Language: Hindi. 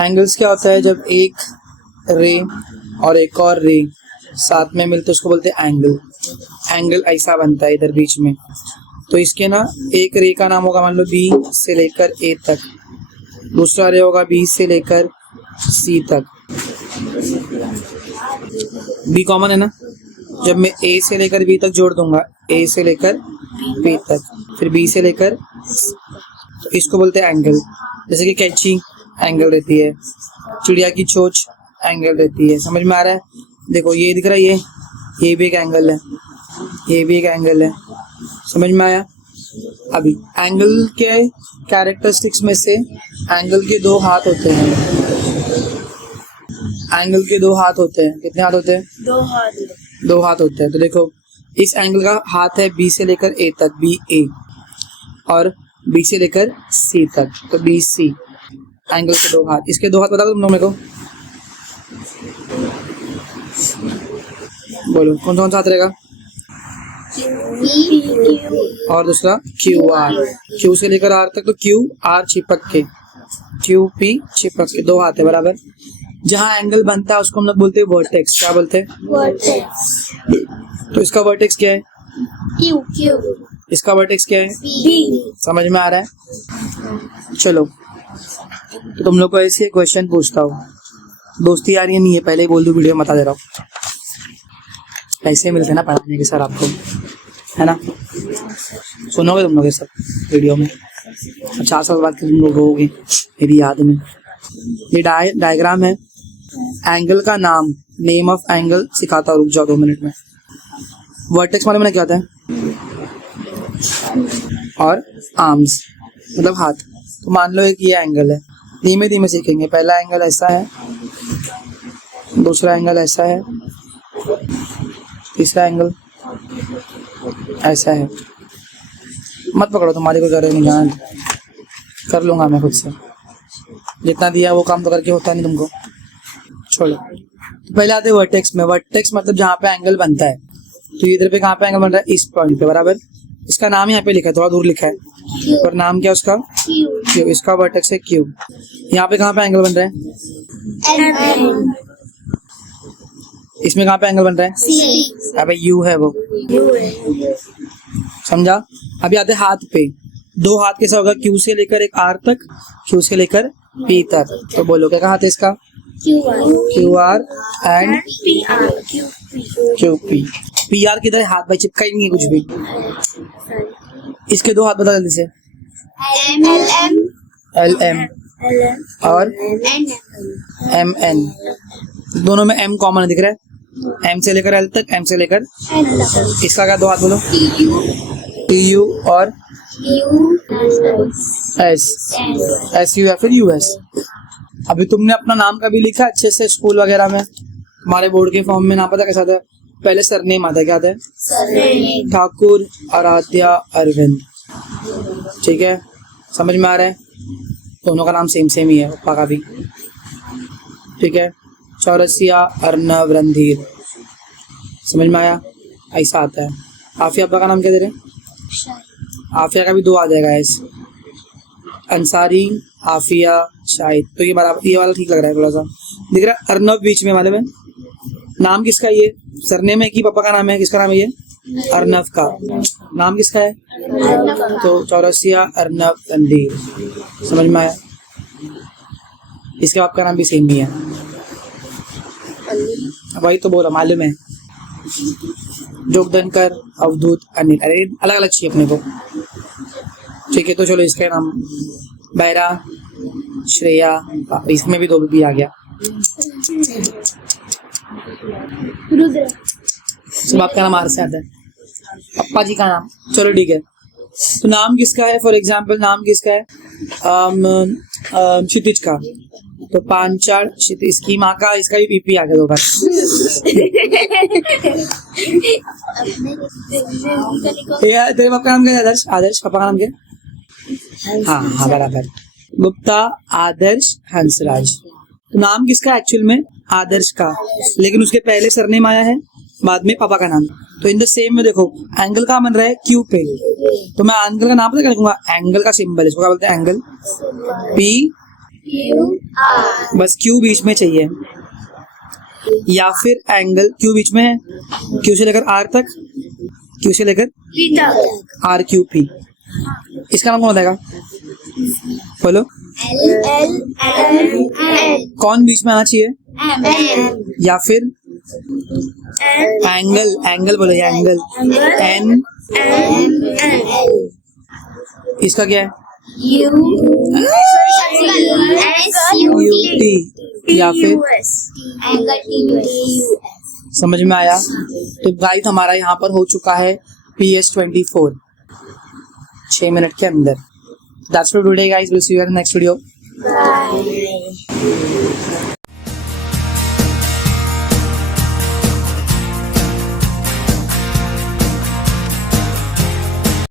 एंगल्स क्या होता है, जब एक रे और एक और रे साथ में मिलते उसको बोलते हैं एंगल। एंगल ऐसा बनता है इधर बीच में। तो इसके ना एक रे का नाम होगा मान लो बी से लेकर ए तक, दूसरा रे होगा बी से लेकर सी तक। बी कॉमन है ना, जब मैं ए से लेकर बी तक जोड़ दूंगा, ए से लेकर बी तक, फिर बी से लेकर, तो इसको बोलते हैं एंगल। जैसे कि कैंची एंगल रहती है, चिड़िया की चोंच एंगल रहती है। समझ में आ रहा है? देखो ये दिख रहा है, ये भी एक एंगल है, ये भी एक एंगल है। समझ में आया? अभी एंगल के कैरेक्टरिस्टिक्स में से एंगल के दो हाथ होते हैं। एंगल के दो हाथ होते हैं। कितने हाथ होते हैं? दो हाथ होते हैं। तो देखो इस एंगल का हाथ है बी से लेकर ए तक, बी ए, और बी से लेकर सी तक, तो बी सी। एंगल के दो हाथ, इसके दो हाथ बता दो तुम लोग मेरे को। बोलो कौन सा हाथ रहेगा? और दूसरा क्यू आर, क्यू से लेकर आर तक, तो क्यू आर चिपक के, क्यू पी चिपक के, दो हाथ है बराबर। जहाँ एंगल बनता है उसको हम लोग बोलते हैं वर्टेक्स। क्या बोलते हैं? वर्टेक्स। तो इसका वर्टेक्स क्या है? क्यू। इसका वर्टेक्स क्या है? बी। समझ में आ रहा है? चलो तो तुम लोग को ऐसे क्वेश्चन पूछता हूँ, दोस्ती आ रही है नहीं है, पहले ही बोल दूं, वीडियो में बता दे रहा हूँ। पैसे मिलते हैं ना पढ़ाने के सर आपको, है ना? सुनोगे तुम लोग ये सब वीडियो में, 4 साल बाद तुम लोग रहोगे मेरी याद में। ये डायग्राम है एंगल का नाम, नेम ऑफ एंगल सिखाता हूँ, रुक जाओ 2 मिनट में। वर्टेक्स वाले में क्या होता है? और आर्म्स मतलब हाथ। तो मान लो एक ये एंगल है, धीमे धीमे सीखेंगे। पहला एंगल ऐसा है, दूसरा एंगल ऐसा है, तीसरा एंगल ऐसा है। मत पकड़ो, तुम्हारी कोई करे नहीं, जान कर लूंगा मैं खुद से, जितना दिया वो काम तो करके होता नहीं तुमको। छोड़ो, तो पहले आते हैं वर्टेक्स में। वर्टेक्स मतलब जहाँ पे एंगल बनता है। तो इधर पे कहाँ पे एंगल बन रहा है? इस पॉइंट पे बराबर। इसका नाम यहाँ पे लिखा है, थोड़ा दूर लिखा है, पर नाम क्या है उसका? क्यू। इसका वर्टेक्स है क्यू। यहाँ पे कहाँ पे एंगल बन रहा है? इसमें कहाँ पे एंगल बन रहा है? अबे यू है वो, समझा? अभी आते हाथ पे। दो हाथ कैसा होगा? क्यू से लेकर एक आर तक, क्यू से लेकर पी तक। तो बोलो क्या हाथ है इसका? Q R and Q P. P R किधर है? हाथ भाई चिपका ही नहीं है कुछ भी। इसके दो हाथ बता जल्दी से। एल एम और एम एन, दोनों में एम कॉमन दिख रहा है। एम से लेकर एल तक, एम से लेकर, इसका क्या दो हाथ बोलो? टी यू और एस, एस यू या फिर यू एस। अभी तुमने अपना नाम कभी लिखा अच्छे से स्कूल वगैरह में? हमारे बोर्ड के फॉर्म में नाम पता कैसा था? पहले सरनेम आता है, क्या आता है? ठाकुर आराध्या अरविंद। ठीक है, समझ में आ रहा है? दोनों का नाम सेम सेम ही है, पापा का भी। ठीक है, चौरसिया अर्नव रणधीर। समझ में आया? ऐसा आता है। आफिया अब्बा का नाम क्या दे रहे? आफिया का भी दो आ जाएगा ऐसे, अंसारी, आफिया, शाहिद। तो ये बराबर, ये वाला ठीक लग रहा है, थोड़ा सा दिख रहा है। अर्नव बीच में वाले में नाम किसका? ये सरनेम है कि पापा का नाम है? किसका नाम है ये? अर्नव का। नाम किसका है? तो चौरसिया अर्नव रणधीर। समझ में आया? इसके बाप का नाम भी सेम ही है। वही तो बोला, मालूम है। जोगदनकर, अवधूत, अनिल। अरे अलग अलग चाहिए अपने को। ठीक है, तो चलो इसका नाम बैरा, श्रेया, इसमें भी दो भी आ गया। सब आपका नाम आर से आता है, पप्पा जी का नाम। चलो ठीक है, तो नाम किसका है? फॉर एग्जाम्पल नाम किसका है? क्षितिज का, तो पांचाल क्षितिज। इसकी माँ का, इसका भी पीपी आ गया दो बार। तेरे पापा का नाम क्या है? आदर्श। आदर्श पापा का नाम क्या? हाँ हाँ बराबर, गुप्ता आदर्श हंसराज। तो नाम किसका एक्चुअल में? आदर्श का, लेकिन उसके पहले सरनेम आया है, बाद में पापा का नाम। तो इन द सेम में देखो एंगल कहाँ बन रहा है? क्यू पे। तो मैं एंगल का नाम पता क्या लिखूंगा? एंगल का सिंबल, इसको क्या बोलते हैं? एंगल। पी बस क्यू बीच में चाहिए, या फिर एंगल क्यू बीच में है, क्यू से लेकर आर तक, क्यू से लेकर आर क्यू पी, इसका नाम कौन बताएगा? बोलो। कौन बीच में आना चाहिए? या फिर एंगल, एंगल बोलो, ये एंगल एन, इसका क्या है? यू टी, या फिर समझ में आया? तो गाइस हमारा यहाँ पर हो चुका है PS24 6 मिनट के अंदर। That's for today guys, we'll see you in the next video. Bye.